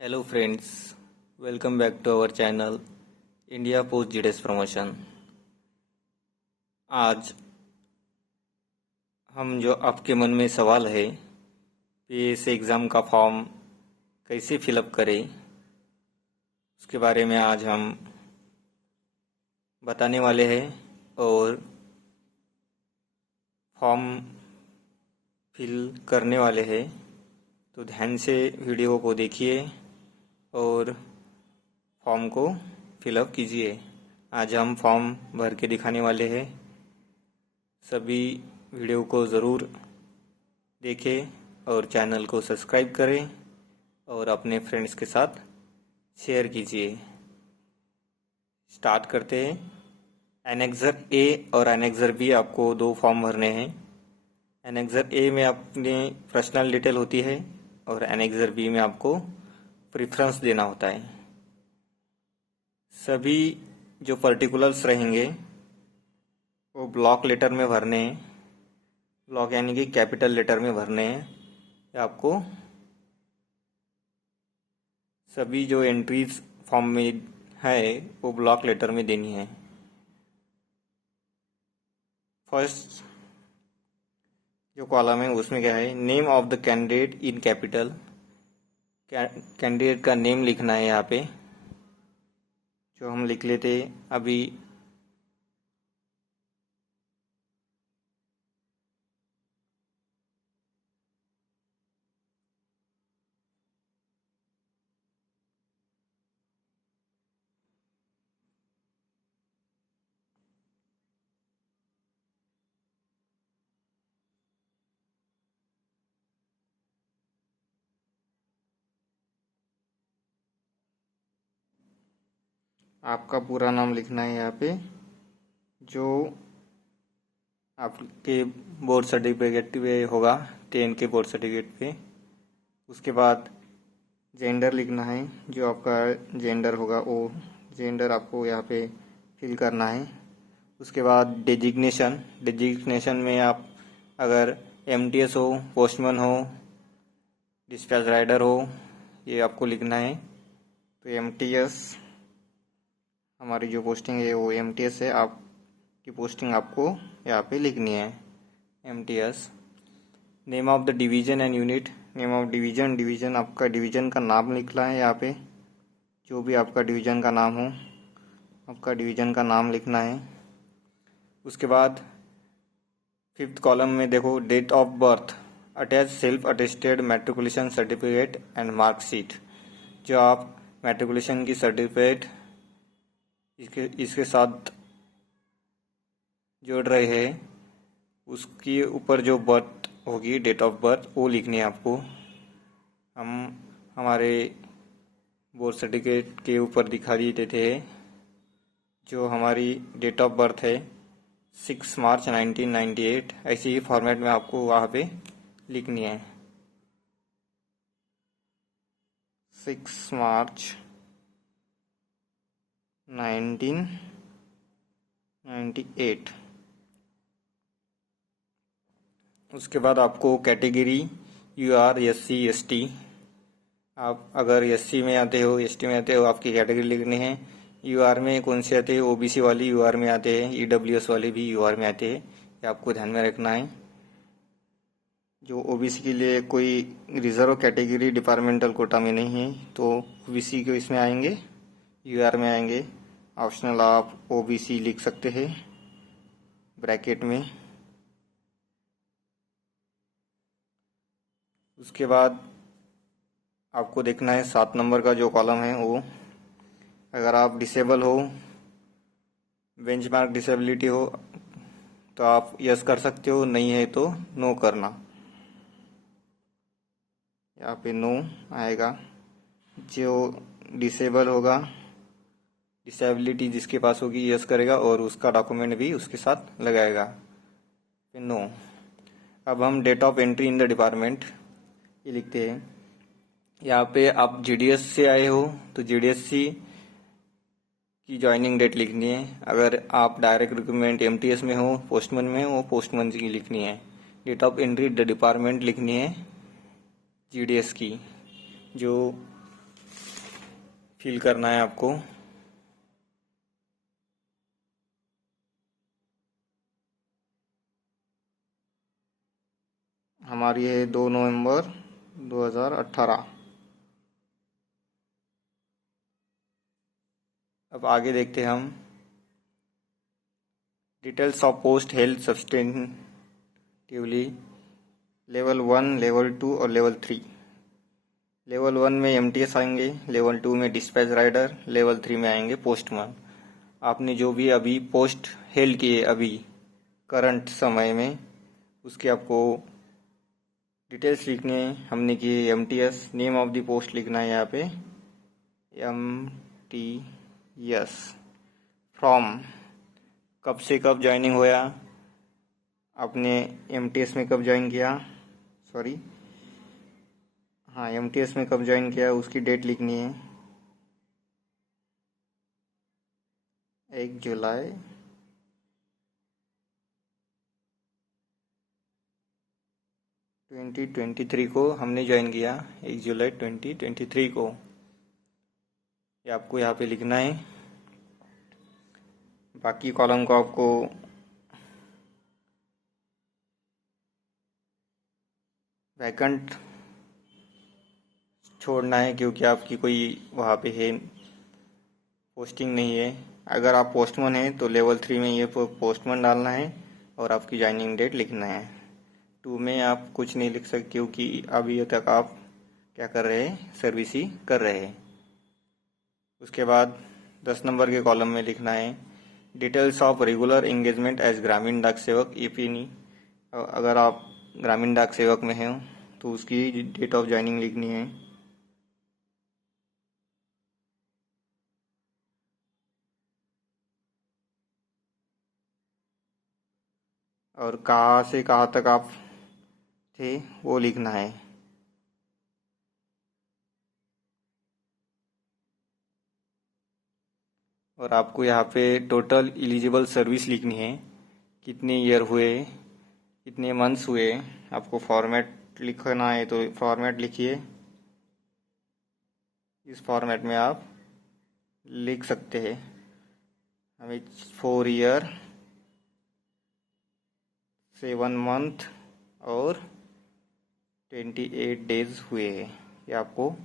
Hello friends, welcome back to our channel India Post GDS promotion. आज हम जो आपके मन में सवाल है कि इस एग्ज़ाम का फॉर्म कैसे फिलअप करें, उसके बारे में आज हम बताने वाले हैं। और फॉर्म फिल करने वाले हैं, तो ध्यान से वीडियो को देखिए और फॉर्म को फिलअप कीजिए। आज हम फॉर्म भर के दिखाने वाले हैं। सभी वीडियो को ज़रूर देखें और चैनल को सब्सक्राइब करें और अपने फ्रेंड्स के साथ शेयर कीजिए। स्टार्ट करते हैं। एनेक्सर ए और एनेक्सर बी आपको दो फॉर्म भरने हैं। एनेक्सर ए में अपनी पर्सनल डिटेल होती है और एनेक्सर बी में आपको प्रेफरेंस देना होता है। सभी जो पर्टिकुलर्स रहेंगे वो ब्लॉक लेटर में भरने हैं। ब्लॉक यानी कि कैपिटल लेटर में भरने हैं। आपको सभी जो एंट्रीज फॉर्म में है वो ब्लॉक लेटर में देनी है। फर्स्ट जो कॉलम है उसमें क्या है, name of the candidate in capital. Candidate का नेम लिखना है यहाँ पे, जो हम लिख लेते अभी। आपका पूरा नाम लिखना है यहाँ पे, जो आपके बोर्ड सर्टिफिकेट पे होगा, 10 के बोर्ड सर्टिफिकेट पे। उसके बाद जेंडर लिखना है, जो आपका जेंडर होगा वो जेंडर आपको यहाँ पे फिल करना है। उसके बाद डेजिग्नेशन में आप अगर एमटीएस हो, पोस्टमैन हो, डिस्पैच राइडर हो, ये आपको लिखना है। तो एमटीएस हमारी जो पोस्टिंग है वो एमटीएस है। आपकी पोस्टिंग आपको यहाँ पे लिखनी है, MTS. Name of the division and unit. Name of division आपका डिवीज़न का नाम लिखना है यहाँ पे, जो भी आपका डिवीज़न का नाम हो, आपका डिवीज़न का नाम लिखना है। उसके बाद फिफ्थ कॉलम में देखो, date of birth, attach self attested matriculation certificate and marksheet. जो आप मैट्रिकुलेशन की सर्टिफिकेट इसके साथ जोड़ रहे हैं, उसके ऊपर जो बर्थ होगी, डेट ऑफ बर्थ, वो लिखनी है आपको। हम हमारे बोर्ड सर्टिफिकेट के ऊपर दिखा दिए थे, जो हमारी डेट ऑफ बर्थ है 6 मार्च 1998। ऐसे ही फॉर्मेट में आपको वहाँ पे लिखनी है, 6 मार्च 1998। उसके बाद आपको कैटेगरी यूआर एससी एसटी। आप अगर एससी में आते हो, एसटी में आते हो, आपकी कैटेगरी लिखनी है। यूआर में कौन से आते हैं, ओबीसी वाले यूआर में आते हैं, ईडब्ल्यूएस वाले भी यूआर में आते हैं। ये आपको ध्यान में रखना है। जो ओबीसी के लिए कोई रिजर्व कैटेगरी डिपार्टमेंटल कोटा में नहीं है, तो ओबीसी को इसमें आएंगे, यूआर में आएंगे। ऑप्शनल आप ओबीसी लिख सकते हैं ब्रैकेट में। उसके बाद आपको देखना है 7 नंबर का जो कॉलम है वो, अगर आप डिसेबल हो, बेंचमार्क डिसेबिलिटी हो, तो आप यस कर सकते हो, नहीं है तो नो करना। यहाँ पे नो आएगा। जो डिसेबल होगा, डिसेबिलिटी जिसके पास होगी, यस करेगा और उसका डॉक्यूमेंट भी उसके साथ लगाएगा, फिर नो। अब हम date of entry in the department ये लिखते हैं। यहाँ पे आप जीडीएस से आए हो तो जीडीएससी की ज्वाइनिंग डेट लिखनी है। अगर आप डायरेक्ट रिक्रूटमेंट एमटीएस में हो, पोस्टमैन में हो, पोस्टमैन की लिखनी है। Date of entry the department लिखनी है जीडीएस की, जो फिल करना है आपको। हमारी है 2 नवंबर 2018। अब आगे देखते हैं हम। डिटेल्स ऑफ पोस्ट हेल्थ सस्टेनेटिवली, लेवल 1, लेवल 2 और लेवल 3। लेवल 1 में एमटीएस आएंगे, लेवल 2 में डिस्पैच राइडर, लेवल 3 में आएंगे पोस्टमैन। आपने जो भी अभी पोस्ट हेल्ड किए अभी करंट समय में, उसके आपको डिटेल्स लिखने हैं। हमने किए MTS, name of the post लिखना है यहाँ पे एमटीएस, फ्रॉम, कब से कब ज्वाइनिंग होया, आपने एमटीएस में कब ज्वाइन किया, सॉरी हाँ एमटीएस में कब ज्वाइन किया उसकी डेट लिखनी है, 1 जुलाई 2023 को हमने ज्वाइन किया, 1 जुलाई 2023 को। ये आपको यहाँ पे लिखना है। बाकी कॉलम को आपको वैकेंट छोड़ना है, क्योंकि आपकी कोई वहाँ पे है पोस्टिंग नहीं है। अगर आप पोस्टमैन हैं तो लेवल 3 में ये पोस्टमैन डालना है और आपकी ज्वाइनिंग डेट लिखना है। 2 में आप कुछ नहीं लिख सकते, क्योंकि अभी तक आप क्या कर रहे हैं, सर्विस ही कर रहे हैं। उसके बाद 10 नंबर के कॉलम में लिखना है details of regular engagement as Gramin Dak सेवक ईपीनी। अगर आप ग्रामीण डाक सेवक में हैं तो उसकी डेट ऑफ ज्वाइनिंग लिखनी है। और कहाँ से कहाँ तक आप थे वो लिखना है। और आपको यहाँ पे टोटल एलिजिबल सर्विस लिखनी है, कितने ईयर हुए, कितने मंथ्स हुए। आपको फॉर्मेट लिखना है तो फॉर्मेट लिखिए। इस फॉर्मेट में आप लिख सकते हैं हमें 4 ईयर 7 मंथ और 28 डेज हुए हैं। ये आपको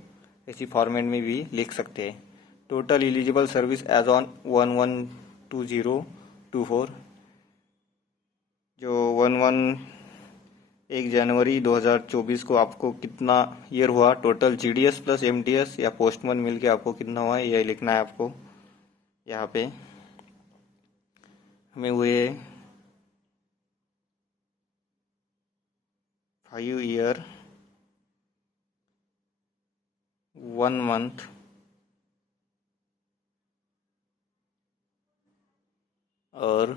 इसी फॉर्मेट में भी लिख सकते हैं। Total eligible service as on 1/1/2024, जो 1 जनवरी 2024 को आपको कितना ईयर हुआ टोटल जीडीएस प्लस एमटीएस या पोस्टमैन मिलके आपको कितना हुआ है, यह लिखना है आपको। यहाँ पे हमें हुए 5 ईयर 1 मंथ और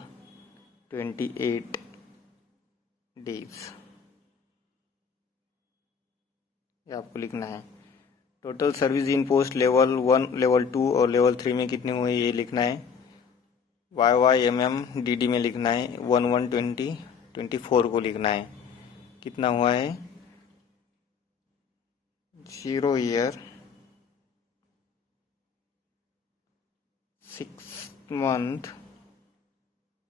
28 डेज, ये आपको लिखना है। Total service in post level 1, level 2 और लेवल 3 में कितने हुए ये लिखना है। YYMM में लिखना है 1/1/2024 को लिखना है कितना हुआ है। 0 ईयर 6 मंथ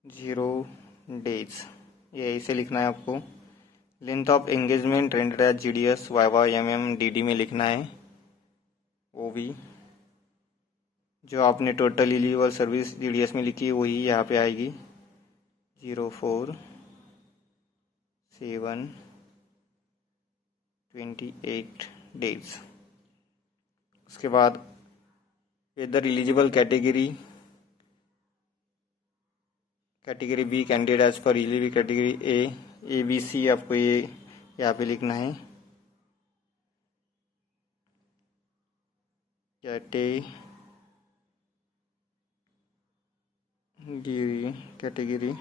0 डेज, ये ऐसे लिखना है आपको। Length of engagement render as GDS YYMM में लिखना है वो भी। जो आपने टोटल एलिजिबल सर्विस GDS में लिखी है वही यहाँ पे आएगी 04/7/28 डेज। उसके बाद whether eligible category B candidate as per eligible category ABC, आपको ये यहाँ पे लिखना है कैटेगरी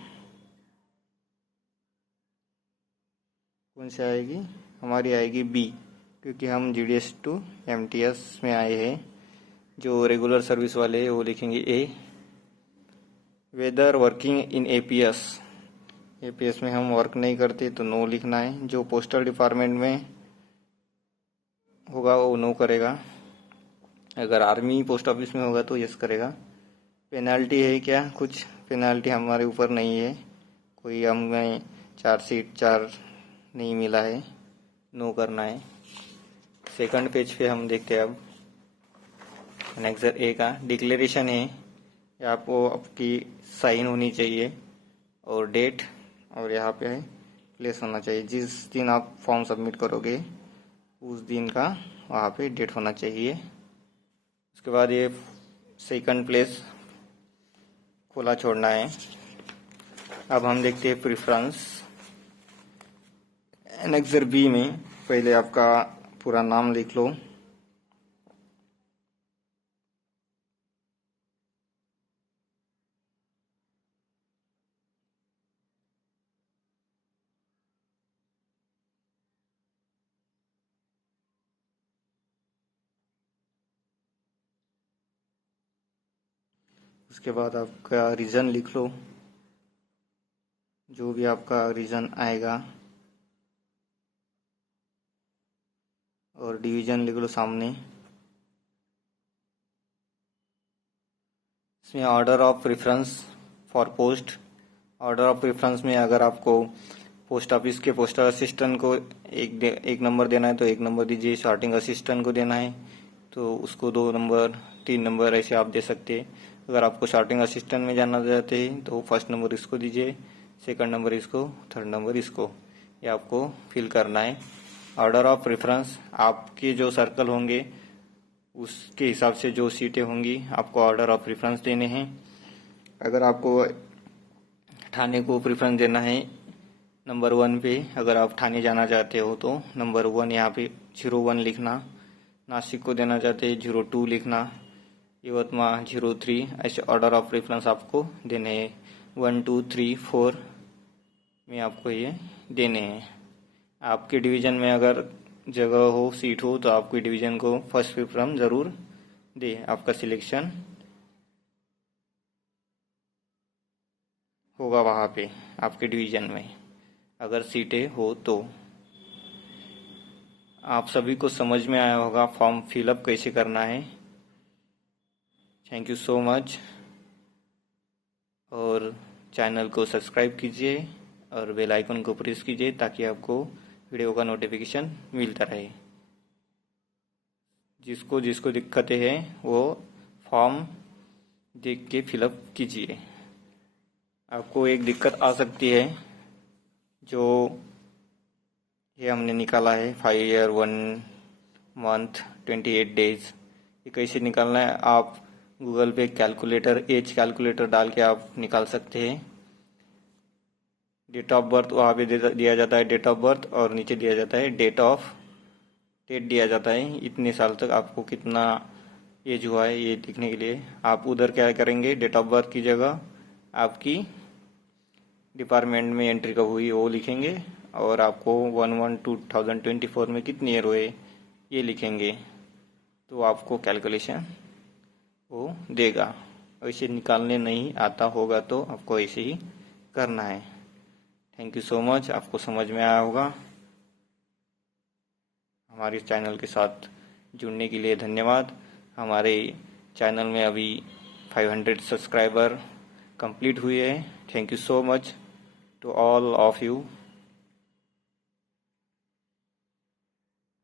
कौन सी आएगी, हमारी आएगी B, क्योंकि हम GDS टू MTS में आए हैं। जो रेगुलर सर्विस वाले हैं वो लिखेंगे A। Whether working in APS में हम वर्क नहीं करते तो नो लिखना है। जो पोस्टल डिपार्टमेंट में होगा वो नो करेगा। अगर आर्मी पोस्ट ऑफिस में होगा तो यस करेगा। पेनल्टी है क्या? कुछ पेनल्टी हमारे ऊपर नहीं है, कोई हमें 4 नहीं मिला है, नो करना है। सेकंड पेज पे हम देखते हैं अब एनेक्सर ए का डिक्लेरेशन है। आपको आपकी साइन होनी चाहिए और डेट, और यहाँ पे प्लेस होना चाहिए। जिस दिन आप फॉर्म सबमिट करोगे उस दिन का वहाँ पे डेट होना चाहिए। उसके बाद ये सेकंड प्लेस खुला छोड़ना है। अब हम देखते हैं प्रेफरेंस। एनेक्सर बी में पहले आपका पूरा नाम लिख लो। उसके बाद आपका रीज़न लिख लो, जो भी आपका रीज़न आएगा, और डिवीज़न लिख लो सामने। इसमें order of preference for post. Order of preference में अगर आपको पोस्ट ऑफिस के पोस्टल असिस्टेंट को एक नंबर देना है तो 1 नंबर दीजिए। सॉर्टिंग असिस्टेंट को देना है तो उसको 2 नंबर 3 नंबर ऐसे आप दे सकते हैं। अगर आपको सॉर्टिंग असिस्टेंट में जाना चाहते हैं तो फर्स्ट नंबर इसको दीजिए, सेकंड नंबर इसको, थर्ड नंबर इसको, ये आपको फिल करना है। ऑर्डर ऑफ प्रेफरेंस आपके जो सर्कल होंगे उसके हिसाब से जो सीटें होंगी आपको ऑर्डर ऑफ प्रेफरेंस देने हैं। अगर आपको ठाणे को प्रेफरेंस देना है नंबर 1 पे, अगर आप ठाणे जाना चाहते हो तो नंबर 1 यहाँ पे 01 लिखना। नासिक को देना चाहते हैं 02 लिखना। यवतमाळ 03। ऐसे ऑर्डर ऑफ प्रेफरेंस आपको देने हैं। 1 2 3 4 में आपको ये देने हैं। आपके डिवीज़न में अगर जगह हो, सीट हो, तो आपके डिवीज़न को फर्स्ट प्रेफरेंस ज़रूर दे। आपका सिलेक्शन होगा वहाँ पे आपके डिवीज़न में, अगर सीटें हो तो। आप सभी को समझ में आया होगा फॉर्म फिलअप कैसे करना है। Thank you so much. और चैनल को सब्सक्राइब कीजिए और बेल आइकन को प्रेस कीजिए ताकि आपको वीडियो का नोटिफिकेशन मिलता रहे। जिसको जिसको दिक्कतें हैं वो फॉर्म देख के फिलअप कीजिए। आपको एक दिक्कत आ सकती है, जो ये हमने निकाला है 5 ईयर 1 मंथ 28 डेज, ये कैसे निकालना है? आप गूगल पे कैलकुलेटर, एज कैलकुलेटर डाल के आप निकाल सकते हैं। डेट ऑफ बर्थ वहाँ पे दिया जाता है, डेट ऑफ बर्थ, और नीचे दिया जाता है डेट दिया जाता है। इतने साल तक आपको कितना एज हुआ है ये लिखने के लिए आप उधर क्या करेंगे, डेट ऑफ बर्थ की जगह आपकी डिपार्टमेंट में एंट्री कब हुई वो लिखेंगे, और आपको 1/1/2024 में कितने ईयर हुए ये लिखेंगे, तो आपको कैलकुलेशन वो देगा। ऐसे निकालने नहीं आता होगा तो आपको ऐसे ही करना है। Thank you so much. आपको समझ में आया होगा। हमारे चैनल के साथ जुड़ने के लिए धन्यवाद। हमारे चैनल में अभी 500 सब्सक्राइबर कंप्लीट हुए हैं। Thank you so much to all of you.